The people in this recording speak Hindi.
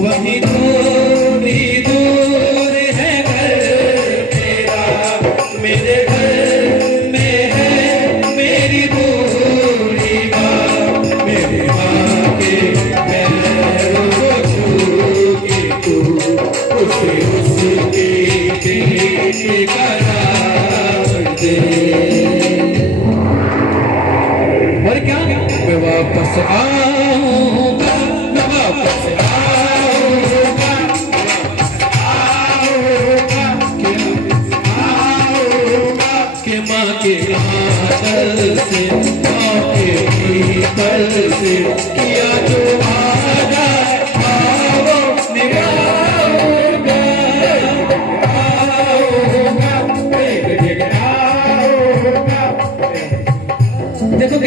वही थोड़ी दूर है घर तेरा, मेरे घर में है मेरी बूढ़ी माँ, मेरी माँ के पैरों को छू के तू उसे उसके बेटे का नाम दे। और क्या मैं वापस आऊंगा, मैं वापस माँ के आदर से, माँ के भीतर से किया जो वादा आओ निभाऊंगा, आओगा, देखो